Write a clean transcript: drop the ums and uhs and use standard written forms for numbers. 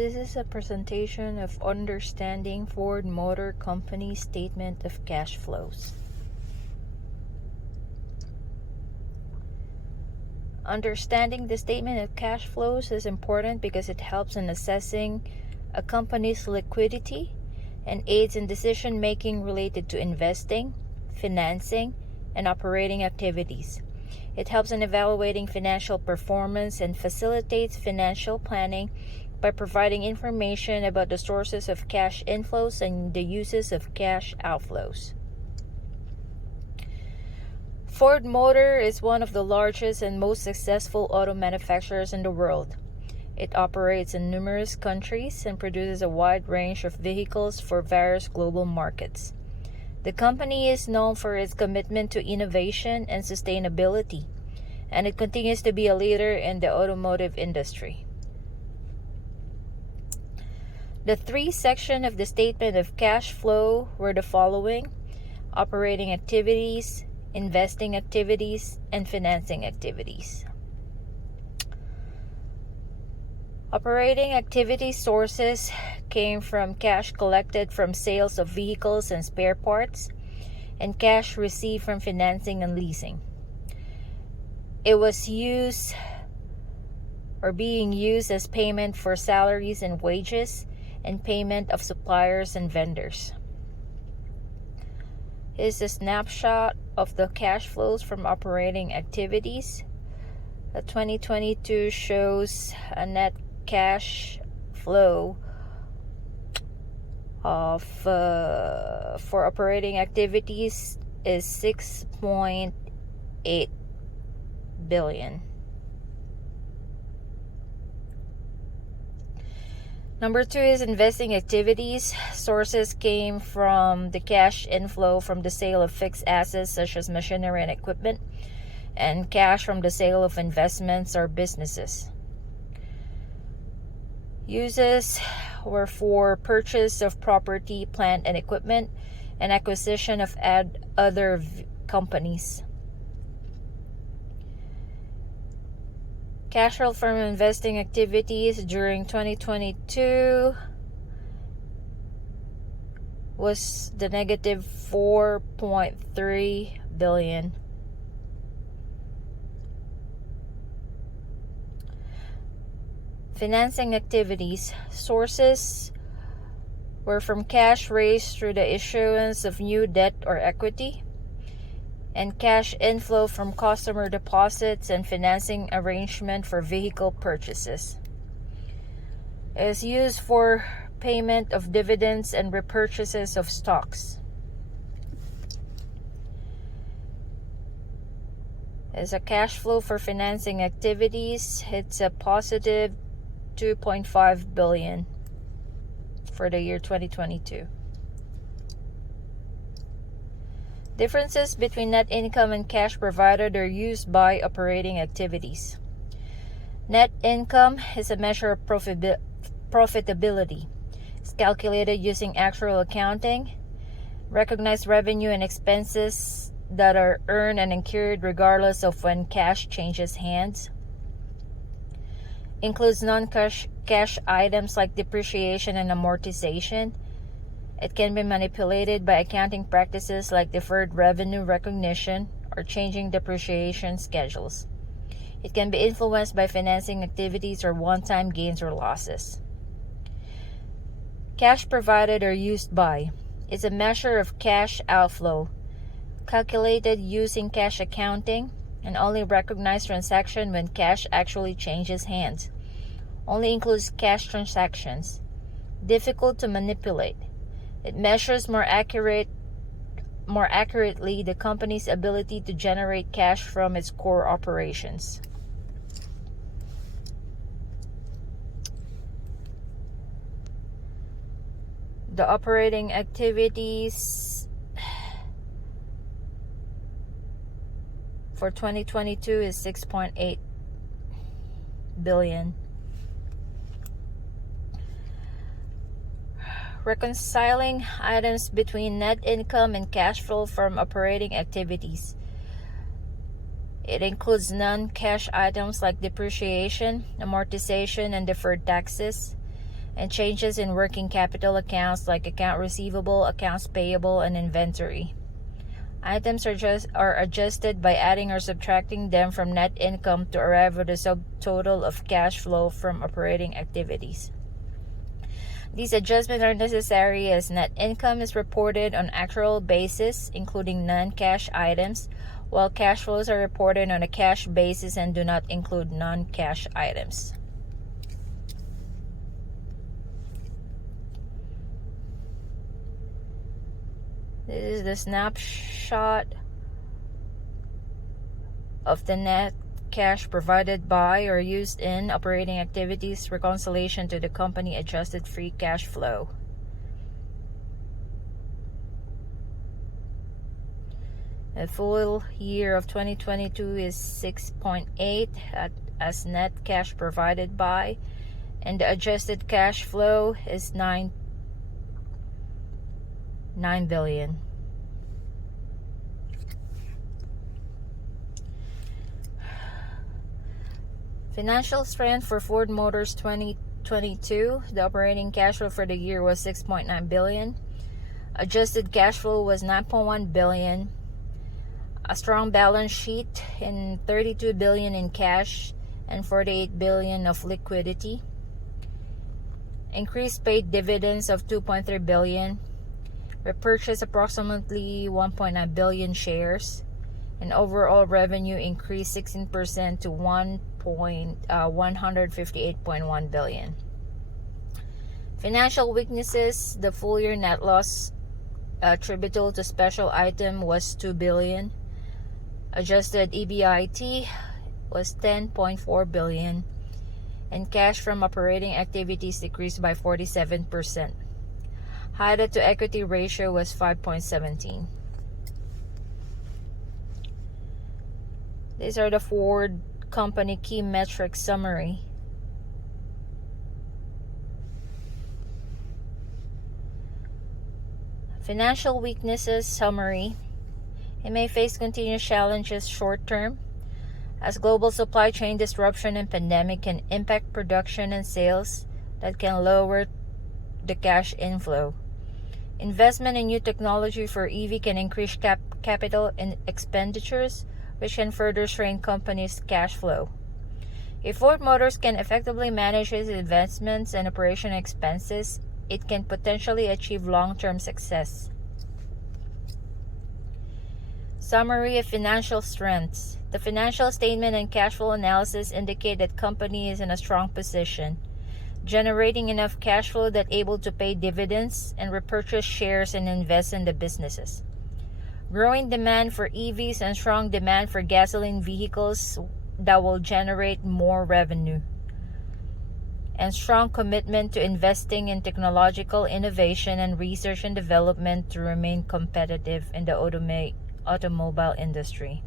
This is a presentation of understanding Ford Motor Company statement of cash flows. Understanding the statement of cash flows is important because it helps in assessing a company's liquidity and aids in decision making related to investing, financing, and operating activities. It helps in evaluating financial performance and facilitates financial planning by providing information about the sources of cash inflows and the uses of cash outflows. Ford Motor is one of the largest and most successful auto manufacturers in the world. It operates in numerous countries and produces a wide range of vehicles for various global markets. The company is known for its commitment to innovation and sustainability, and it continues to be a leader in the automotive industry. The three sections of the statement of cash flow were the following: operating activities, investing activities, and financing activities. Operating activity sources came from cash collected from sales of vehicles and spare parts, and cash received from financing and leasing. It was being used as payment for salaries and wages, and payment of suppliers and vendors. Here's a snapshot of the cash flows from operating activities. 2022 shows a net cash flow of for operating activities is 6.8 billion. Number 2 is investing activities. Sources came from the cash inflow from the sale of fixed assets such as machinery and equipment, and cash from the sale of investments or businesses. Uses were for purchase of property, plant, and equipment, and acquisition of other companies. Cash flow from investing activities during 2022 was the negative 4.3 billion. Financing activities. Sources were from cash raised through the issuance of new debt or equity, and cash inflow from customer deposits and financing arrangement for vehicle purchases. It is used for payment of dividends and repurchases of stocks. As a cash flow for financing activities, it's a positive 2.5 billion for the year 2022. Differences between net income and cash provided are used by operating activities. Net income is a measure of profitability. It's calculated using actual accounting, recognized revenue and expenses that are earned and incurred regardless of when cash changes hands. Includes non-cash items like depreciation and amortization. It can be manipulated by accounting practices like deferred revenue recognition or changing depreciation schedules. It can be influenced by financing activities or one-time gains or losses. Cash provided or used by is a measure of cash outflow, calculated using cash accounting, and only recognized transaction when cash actually changes hands. Only includes cash transactions. Difficult to manipulate. It measures more accurately the company's ability to generate cash from its core operations. The operating activities for 2022 is 6.8 billion. Reconciling items between net income and cash flow from operating activities. It includes non-cash items like depreciation, amortization, and deferred taxes, and changes in working capital accounts like account receivable, accounts payable, and inventory. Items are adjusted by adding or subtracting them from net income to arrive at a subtotal of cash flow from operating activities. These adjustments are necessary as net income is reported on actual basis, including non-cash items, while cash flows are reported on a cash basis and do not include non-cash items. This is the snapshot of the net cash provided by or used in operating activities reconciliation to the company adjusted free cash flow. The full year of 2022 is 6.8 as net cash provided by, and the adjusted cash flow is 9 billion. Financial strength for Ford Motors 2022. The operating cash flow for the year was 6.9 billion. Adjusted cash flow was 9.1 billion. A strong balance sheet in 32 billion in cash and 48 billion of liquidity. Increased paid dividends of 2.3 billion. Repurchased approximately 1.9 billion shares, and overall revenue increased 16% to 158.1 billion. Financial weaknesses. The full year net loss attributable to special item was 2 billion. Adjusted EBIT was 10.4 billion, and cash from operating activities decreased by 47%. High debt to equity ratio was 5.17. These are the Ford company key metrics summary. Financial weaknesses summary. It may face continuous challenges short term, as global supply chain disruption and pandemic can impact production and sales that can lower the cash inflow. Investment in new technology for EV can increase capital expenditures, which can further strain companies' cash flow. If Ford Motors can effectively manage its investments and operation expenses, it can potentially achieve long-term success. Summary of financial strengths. The financial statement and cash flow analysis indicate that company is in a strong position, generating enough cash flow that able to pay dividends and repurchase shares and invest in the businesses. Growing demand for EVs and strong demand for gasoline vehicles that will generate more revenue. And strong commitment to investing in technological innovation and research and development to remain competitive in the automobile industry.